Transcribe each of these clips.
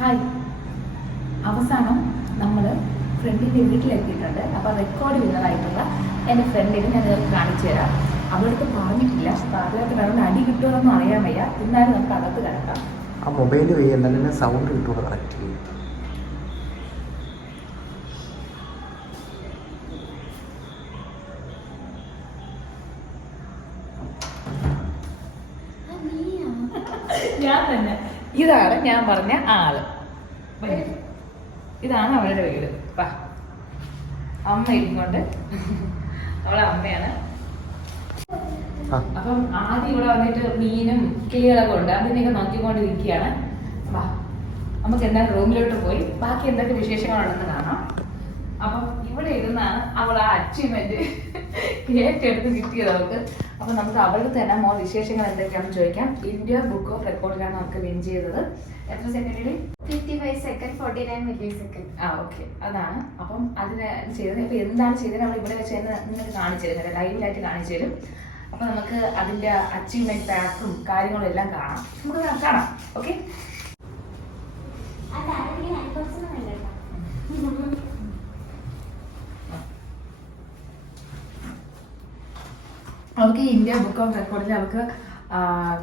Hi അവസാനം നമ്മൾ ഫ്രണ്ടിന്റെ വീട്ടിലെത്തിയിട്ടുണ്ട്. അപ്പോൾ റെക്കോർഡ് ചെയ്യുന്നതായിട്ടുള്ള എന്റെ ഫ്രണ്ടിന് ഞാൻ നിങ്ങൾക്ക് കാണിച്ചു തരാം. അവൾക്ക് പറഞ്ഞിട്ടില്ല. പാചകത്തിൽ കിടന്ന് അടി കിട്ടുമെന്നൊന്നും അറിയാൻ വയ്യ. എന്നാലും നമുക്ക് അകത്ത് കിടക്കാം. ആ മൊബൈൽ വഴി എന്നാലും സൗണ്ട് കിട്ടുള്ളൂ കറക്റ്റ് ഞാൻ തന്നെ. ഇതാണ് ഞാൻ പറഞ്ഞ ആൾ. ഇതാണ് അവരുടെ വീട്. വാ. അമ്മ ഇരിക്കൊണ്ട് അവളെ അമ്മയാണ്. അപ്പം ആദ്യം ഇവിടെ വന്നിട്ട് മീനും കിളികളൊക്കെ ഉണ്ട്. അതിനെയൊക്കെ നോക്കിക്കൊണ്ടിരിക്കുകയാണ്. വാ. നമുക്ക് എന്താ റൂമിലോട്ട് പോയി. ബാക്കി എന്തൊക്കെ വിശേഷങ്ങളുണ്ടെന്ന് കാണാം അപ്പം ഇവിടെ ഇരുന്നാണ് അവൾ ആ അച്ചീവ്മെന്റ് ഏറ്റെടുത്ത് കിട്ടിയത് അവൾക്ക്. അപ്പം നമുക്ക് അവൾക്ക് തന്നെ മോൾ വിശേഷങ്ങൾ എന്തൊക്കെയാണെന്ന് ചോദിക്കാം. ഇന്ത്യ ബുക്ക് ഓഫ് റെക്കോർഡിലാണ് അവൾക്ക് വിൻ ചെയ്തത്. എത്ര സെക്കൻഡിൽ fifty five second forty nine millisecond ആ ഓക്കെ അതാണ്. അപ്പം അതിന് ചെയ്തത്. ഇപ്പൊ എന്താണ് ചെയ്തത്? നമ്മൾ ഇവിടെ വെച്ച് തന്നെ നിങ്ങൾക്ക് കാണിച്ചു തരും ലൈവിലായിട്ട് കാണിച്ചു തരും. അപ്പൊ നമുക്ക് അതിന്റെ അച്ചീവ്മെന്റ് പാക്കും കാര്യങ്ങളും എല്ലാം കാണാം. നമുക്ക് കാണാം. ഓക്കെ ആരെങ്കിലും നയൻ പെർസെന്റ് വേണ്ട അവർക്ക് ഇന്ത്യ ബുക്ക് ഓഫ് റെക്കോർഡിൽ അവർക്ക്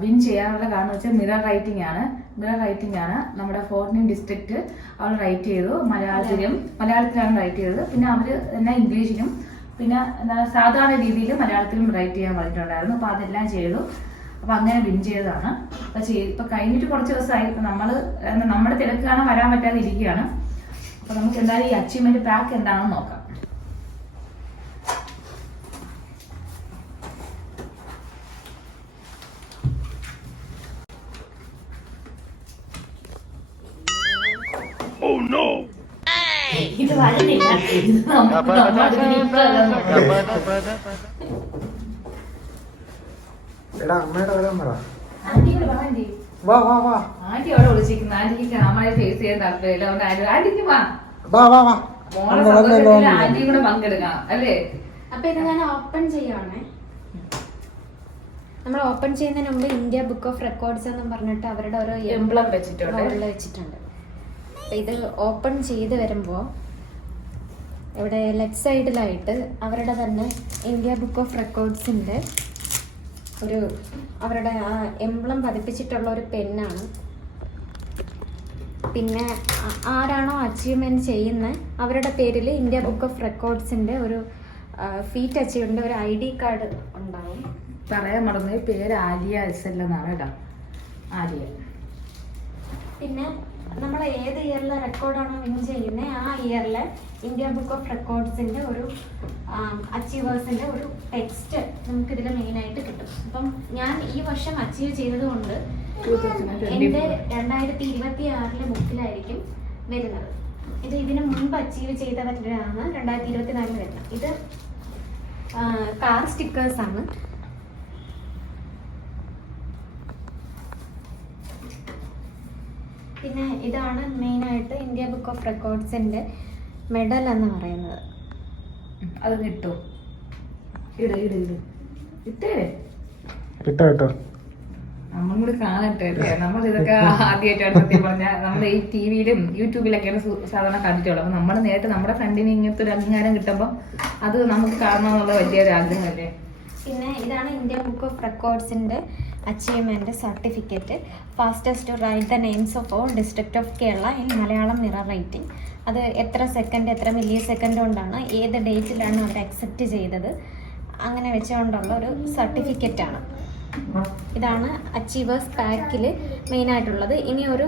വിൻ ചെയ്യാനുള്ള കാരണം വെച്ചാൽ മിറർ റൈറ്റിംഗ് ആണ്. മിറർ റൈറ്റിംഗ് ആണ് നമ്മുടെ ഫോർട്ടീൻ ഡിസ്ട്രിക്റ്റ് അവൾ റൈറ്റ് ചെയ്തു. മലയാളത്തിലും മലയാളത്തിലാണ് റൈറ്റ് ചെയ്തത്. പിന്നെ അവർ തന്നെ ഇംഗ്ലീഷിലും പിന്നെ എന്താ സാധാരണ രീതിയിൽ മലയാളത്തിലും റൈറ്റ് ചെയ്യാൻ പറഞ്ഞിട്ടുണ്ടായിരുന്നു. അപ്പോൾ അതെല്ലാം ചെയ്തു. അപ്പം അങ്ങനെ വിൻ ചെയ്തതാണ്. അപ്പോൾ ചെയ്ത് ഇപ്പോൾ കഴിഞ്ഞിട്ട് കുറച്ച് ദിവസമായി. ഇപ്പം നമ്മൾ നമ്മുടെ തിരക്ക് കാണാൻ വരാൻ പറ്റാതെ ഇരിക്കുകയാണ്. അപ്പോൾ നമുക്ക് എന്തായാലും ഈ അച്ചീവ്മെന്റ് പാക്ക് എന്താണെന്ന് നോക്കാം. ഇത് വരുന്നില്ല ഇത് നമ്മ- നമ്മുടെ വീട്ടിലല്ല. എടാ അമ്മയുടെ വരാൻ പറ. വാ വാ വാ ആന്റി അവിടെ വിളിച്ചിരിക്കുന്നു. ആന്റിക്ക് ക്യാമറയെ ഫേസ് ചെയ്യാൻ താല്പര്യമില്ല അതുകൊണ്ട് ആന്റി ആന്റിക്ക് വാ. വാ വാ വാ. മോളെ സന്തോഷത്തിൽ ആന്റിയും കൂടെ പങ്കെടുക്കാം അല്ലേ? അപ്പൊ ഇത് ഞാൻ ഓപ്പൺ ചെയ്യുവാണേ. നമ്മൾ ഓപ്പൺ ചെയ്യുന്നതിന് മുമ്പ് ഇന്ത്യ ബുക്ക് ഓഫ് റെക്കോർഡ്സ് എന്ന് പറഞ്ഞിട്ട് അവരുടെ ഓരോ എംബ്ലം വെച്ചിട്ടുണ്ട്. വെച്ചിട്ടുണ്ട്. അപ്പൊ ഇത് ഓപ്പൺ ചെയ്ത് വരുമ്പോൾ ഇവിടെ ലെഫ്റ്റ് സൈഡിലായിട്ട് അവരുടെ തന്നെ ഇന്ത്യ ബുക്ക് ഓഫ് റെക്കോർഡ്സിന്റെ ഒരു അവരുടെ ആ എംബ്ലം പതിപ്പിച്ചിട്ടുള്ള ഒരു പെന്നാണ് പിന്നെ ആരാണോ അച്ചീവ്മെന്റ് ചെയ്യുന്നത് അവരുടെ പേരിൽ ഇന്ത്യ ബുക്ക് ഓഫ് റെക്കോർഡ്സിന്റെ ഒരു ഫീറ്റ് അച്ചീവ്മെന്റ് ഒരു ഐ ഡി കാർഡ് ഉണ്ടാവും. പറയാൻ മറന്നു പേര് ആലിയ എസ് എൽ എന്നാണ് കേട്ടോ. ആലിയ. പിന്നെ നമ്മൾ ഏത് ഇയറിലെ റെക്കോർഡാണോ വിൻ ചെയ്യുന്നത് ആ ഇയറിലെ ഇന്ത്യ ബുക്ക് ഓഫ് റെക്കോർഡ്സിന്റെ ഒരു അച്ചീവേഴ്സിന്റെ ഒരു ടെക്സ്റ്റ് നമുക്ക് നമുക്കിതിൽ മെയിനായിട്ട് കിട്ടും. അപ്പം ഞാൻ ഈ വർഷം അച്ചീവ് ചെയ്തതുകൊണ്ട് എന്റെ രണ്ടായിരത്തി ഇരുപത്തി ആറിലെ ബുക്കിലായിരിക്കും വരുന്നത്. ഇത് ഇതിനു മുൻപ് അച്ചീവ് ചെയ്തവരുടെയാണ് രണ്ടായിരത്തി ഇരുപത്തി നാലിൽ വരുന്നത്. ഇത് കാർ സ്റ്റിക്കേഴ്സാണ് പിന്നെ ഇതാണ് മെയിനായിട്ട് ഇന്ത്യ ബുക്ക് ഓഫ് റെക്കോർഡ്സിന്റെ മെഡൽ എന്ന് പറയുന്നത്. അത് കിട്ടോ. ഇട് ഇട് ഇട്. ഇട്ടേ. കിട്ടോ കിട്ടോ നമ്മളും കൂടി കാണട്ടെ. നമ്മൾ ഇതൊക്കെ ആദ്യമായിട്ടാണ് സത്യം പറഞ്ഞാൽ നമ്മൾ ഈ ടി വിയിലും യൂട്യൂബിലൊക്കെയാണ് സാധാരണ കണ്ടിട്ടുള്ളത്. അപ്പൊ നമ്മൾ നേരിട്ട് നമ്മുടെ ഫ്രണ്ടിന് ഇങ്ങനത്തെ ഒരു അംഗീകാരം കിട്ടുമ്പോൾ അത് നമുക്ക് കാണണമെന്നുള്ള വലിയൊരു ആഗ്രഹമല്ലേ? പിന്നെ ഇതാണ് India book of റെക്കോർഡ്സിന്റെ achievement certificate fastest to write the names of all district of Kerala in Malayalam mirror writing അത് എത്ര സെക്കൻഡ് എത്ര മില്ലി സെക്കൻഡ് കൊണ്ടാണ് ഏത് ഡേറ്റിലാണ് അവർ അക്സെപ്റ്റ് ചെയ്തത്. അങ്ങനെ വെച്ചുകൊണ്ടുള്ള ഒരു സർട്ടിഫിക്കറ്റാണ് ഇതാണ് അച്ചീവേഴ്സ് പാക്കിൽ മെയിനായിട്ടുള്ളത് ഇനി ഒരു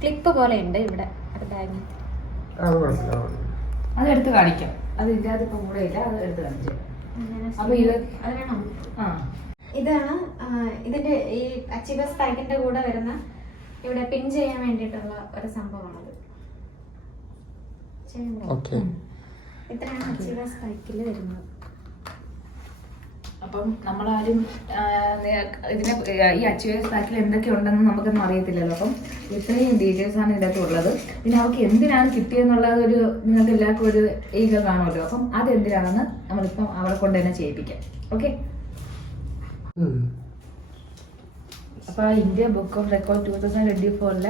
ക്ലിപ്പ് പോലെ ഉണ്ട് ഇവിടെ അത് ബാഗിൽ. അതെടുത്ത് കാണിക്കാം. അത് ഇല്ലാതെ ഇപ്പം കൂടെ ഇല്ല അത് എടുത്ത് കാണിച്ചു അപ്പൊ ഇത് അത് വേണം. ആ. ഇതാണ് ഇതിന്റെ ഈ അച്ചീവേഴ്സ് പാക്കിന്റെ കൂടെ വരുന്ന ഇവിടെ പിൻ ചെയ്യാൻ വേണ്ടിയിട്ടുള്ള ഒരു സംഭവമാണത്? ഓക്കെ ഇത്രയാണ് അച്ചീവേഴ്സ് പാക്കിൽ വരുന്നത്. അപ്പം നമ്മളാരും ഇതിനെ ഈ അച്ചീവേഴ്സ് പാക്കിൽ എന്തൊക്കെ ഉണ്ടെന്ന് നമുക്കൊന്നും അറിയത്തില്ലല്ലോ. അപ്പം ഇത്രയും ഡീറ്റെയിൽസ് ആണ് ഇതിനകത്ത് ഉള്ളത്. പിന്നെ അവർക്ക് എന്തിനാണ് കിട്ടിയെന്നുള്ളത് ഒരു നിങ്ങൾക്ക് എല്ലാവർക്കും ഒരു ഈഗ കാണുമല്ലോ. അപ്പം അത് എന്തിനാണെന്ന് നമ്മളിപ്പം അവളെ കൊണ്ട് തന്നെ ചെയ്യിപ്പിക്കാം. ഓക്കെ ഉം. അപ്പോൾ India book of record two thousand twenty ഫോറിൽ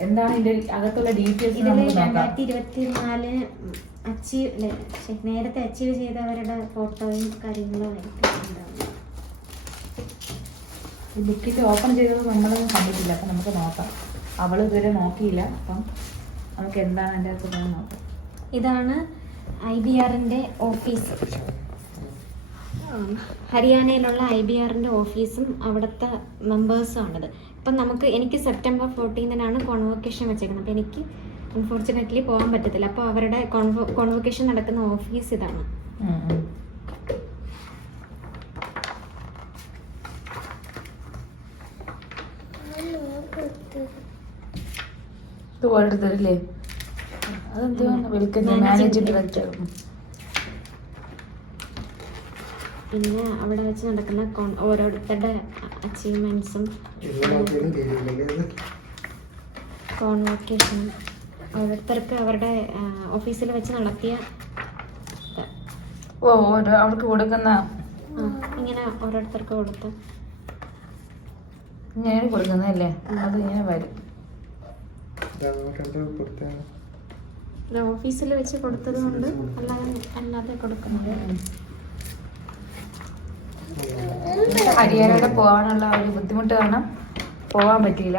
എന്താണ് ഇതിന്റെ അകത്തുള്ള ഡീറ്റെയിൽസ് രണ്ടായിരത്തി ഇരുപത്തി നാല് അച്ചീവ് നേരത്തെ അച്ചീവ് ചെയ്തവരുടെ ഫോട്ടോയും കാര്യങ്ങളും. ബുക്കിന്റെ ഓപ്പൺ ചെയ്തത് നമ്മളൊന്നും കണ്ടിട്ടില്ല അപ്പം നമുക്ക് നോക്കാം അവൾ ഇതുവരെ നോക്കിയില്ല അപ്പം നമുക്ക് എന്താണ് അതിന്റെ അകത്ത് നോക്കാം ഇതാണ് ഐ ബി ആറിന്റെ ഓഫീസ് ഹരിയാനയിലുള്ള ഐ ബി ആറിന്റെ ഓഫീസും അവിടുത്തെ മെമ്പേഴ്സും ആണത്. അപ്പം നമുക്ക് എനിക്ക് സെപ്റ്റംബർ ഫോർട്ടീനിനാണ് കോൺവൊക്കേഷൻ വെച്ചേക്കുന്നത്. അപ്പോൾ എനിക്ക് അൺഫോർച്ചുനേറ്റ്ലി പോകാൻ പറ്റത്തില്ല. അപ്പോൾ അവരുടെ കോൺവൊക്കേഷൻ നടക്കുന്ന ഓഫീസ് ഇതാണ്. ഇത് ഓരോരുത്തരില്ലേ അതെന്താണ് വിളിക്കുന്നത് മാനേജിംഗ് ഡയറക്ടർ പിന്നെ അവിടെ വെച്ച് നടക്കുന്ന ഓരോരുത്തരുടെ അച്ചീവ്മെന്റ്സും കോൺവോക്കേഷൻ ഓരോരുത്തർക്ക് അവരുടെ ഓഫീസിൽ വെച്ച് നടത്തിയ ഓ ഓരോ അവർക്ക് കൊടുക്കുന്ന. ഇങ്ങനെ ഓരോരുത്തർക്ക് കൊടുത്ത. ഞാൻ കൊടുക്കുന്നതല്ലേ? അത് ഇങ്ങനെ വരും. ഓഫീസിൽ വെച്ച് കൊടുത്തത്. കൊണ്ട് അല്ലാതെ അല്ലാതെ കൊടുക്കുന്നത് ഹരിയാനയുടെ പോകാനുള്ള ഒരു ബുദ്ധിമുട്ട് കാരണം പോകാൻ പറ്റിയില്ല.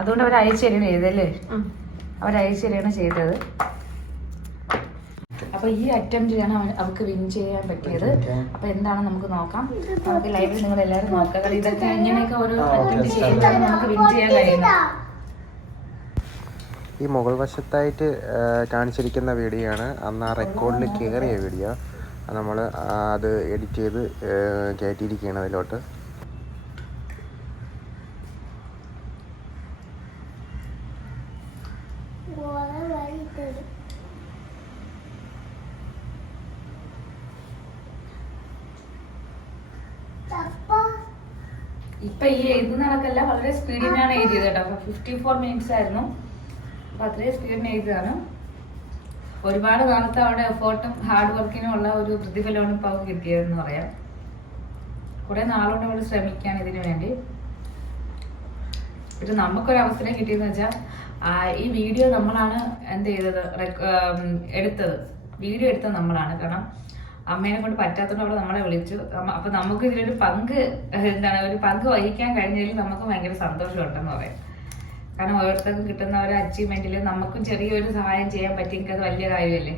അതുകൊണ്ട് അവർ അയച്ചു തരികയാണ് ചെയ്തല്ലേ അവർ അയച്ചു തരികയാണ് ചെയ്തത്. അപ്പൊ ഈ അറ്റംപ്റ്റിലാണ് അവൻ അവർക്ക് വിൻ ചെയ്യാൻ പറ്റിയത്. അപ്പൊ എന്താണ് നമുക്ക് നോക്കാം. നമുക്ക് ലൈവിൽ നിങ്ങൾ എല്ലാവരും നോക്കുക. കാരണം ഇതൊക്കെ ഇങ്ങനെയൊക്കെ ഓരോ അറ്റംപ്റ്റ് ചെയ്യുമ്പോഴാണ് നമുക്ക് വിൻ ചെയ്യാൻ കഴിയുന്നത് ഈ മുകൾ വശത്തായിട്ട് കാണിച്ചിരിക്കുന്ന വീഡിയോ ആണ് അന്ന് ആ റെക്കോർഡിൽ കയറിയ വീഡിയോ. നമ്മൾ അത് എഡിറ്റ് ചെയ്ത് കയറ്റിയിരിക്കുകയാണ് അതിലോട്ട്. ഇപ്പൊ ഈ എഴുതുന്ന കണക്കല്ല വളരെ സ്പീഡിനാണ് എഴുതിയത് കേട്ടോ. അപ്പൊ ഫിഫ്റ്റി ഫോർ മിനിറ്റ്സ് ആയിരുന്നു. അപ്പൊ അത്രയും സ്പീഡിന് എഴുതിയതാണ് ഒരുപാട് കാലത്ത് അവിടെ എഫേർട്ടും ഹാർഡ് വർക്കിനും ഉള്ള ഒരു പ്രതിഫലമാണ് ഇപ്പൊ അവർക്ക് കിട്ടിയതെന്ന് പറയാം. കുറെ നാളുകൊണ്ട് അവിടെ ശ്രമിക്കുകയാണ് ഇതിനു വേണ്ടി. ഇത് നമുക്കൊരു അവസരം കിട്ടിയെന്ന് വെച്ചാൽ ഈ വീഡിയോ നമ്മളാണ് എന്ത് ചെയ്തത്? എടുത്തത്. വീഡിയോ എടുത്തത് നമ്മളാണ്. കാരണം അമ്മേനെ കൊണ്ട് പറ്റാത്തതുകൊണ്ട് അവിടെ നമ്മളെ വിളിച്ചു. അപ്പൊ നമുക്ക് ഇതിലൊരു പങ്ക് എന്താണ് ഒരു പങ്ക് വഹിക്കാൻ കഴിഞ്ഞതിൽ നമുക്ക് ഭയങ്കര സന്തോഷമുണ്ടെന്ന് പറയാം. കാരണം ഓരോരുത്തർക്കും കിട്ടുന്ന ഒരു അച്ചീവ്മെന്റിൽ നമുക്കും ചെറിയൊരു സഹായം ചെയ്യാൻ പറ്റിയെങ്കിൽ അത് വലിയ കാര്യമല്ലേ?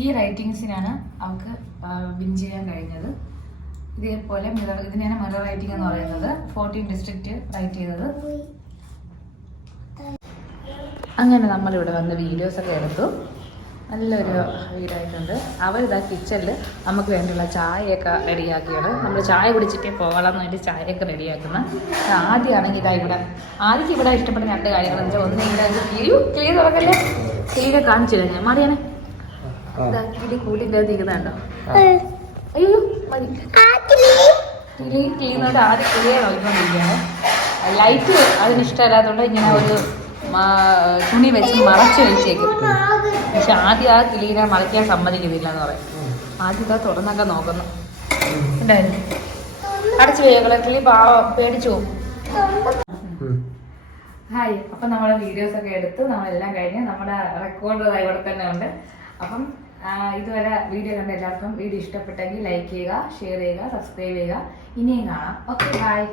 ഈ റൈറ്റിങ്സിനാണ് അവൾക്ക് വിൻ ചെയ്യാൻ കഴിഞ്ഞത്. ഇതേപോലെ മിറർ ഇതിനാണ് മിറർ റൈറ്റിംഗ് എന്ന് പറയുന്നത്. ഫോർട്ടീൻ ഡിസ്ട്രിക്റ്റ് റൈറ്റ് ചെയ്തത്. അങ്ങനെ നമ്മളിവിടെ വന്ന് വീഡിയോസൊക്കെ എടുത്തു. നല്ലൊരു വീടായിട്ടുണ്ട് അവരിതാ കിച്ചണിൽ നമുക്ക് വേണ്ടിയുള്ള ചായയൊക്കെ റെഡിയാക്കിയത്. നമ്മൾ ചായ കുടിച്ചിട്ടേ പോകണം വേണ്ടി ചായയൊക്കെ റെഡിയാക്കുന്ന. ആദ്യമാണെങ്കിൽ ഇതാ ഇവിടെ. ആദ്യം ഇവിടെ ഇഷ്ടപ്പെട്ട രണ്ട് കാര്യങ്ങൾ വെച്ചാൽ ഒന്ന് ഇവിടെ കിളി കിളി തുറക്കല്ലേ? കിളിയെ കാണിച്ചില്ല ഞാൻ. മാറിയാണ് ഇതാ കിളി കൂട്ടിന്റെ ഇരിക്കുന്നുണ്ടോ അയ്യോ മതി. കിളി കിളിന്നോട് ആദ്യം കിളിയെ നോക്കിക്കൊണ്ടിരിക്കുകയാണ് ലൈറ്റ് അതിന് ഇഷ്ടമല്ലാത്തതുകൊണ്ട് ഇങ്ങനെ ഒരു തുണി വെച്ച് മറച്ചു വെച്ചേക്കും. പക്ഷെ ആദ്യം ആ കിളീനെ മറയ്ക്കാൻ സമ്മതിക്കുന്നില്ല എന്ന് പറയും. ആദ്യം ഇതാ തുറന്നൊക്കെ നോക്കുന്നു. ഉണ്ടായിരുന്നു അടച്ചു പോയേക്കളെ കിളി പാവം പേടിച്ചു പോകും. ഹായ്. അപ്പം നമ്മുടെ വീഡിയോസ് ഒക്കെ എടുത്ത് നമ്മളെല്ലാം കഴിഞ്ഞ് നമ്മുടെ റെക്കോർഡ് ഇവിടെ തന്നെ ഉണ്ട്. അപ്പം ഇതുവരെ വീഡിയോ കണ്ട എല്ലാവർക്കും വീഡിയോ ഇഷ്ടപ്പെട്ടെങ്കിൽ ലൈക്ക് ചെയ്യുക ഷെയർ ചെയ്യുക സബ്സ്ക്രൈബ് ചെയ്യുക. ഇനിയും കാണാം. Okay hi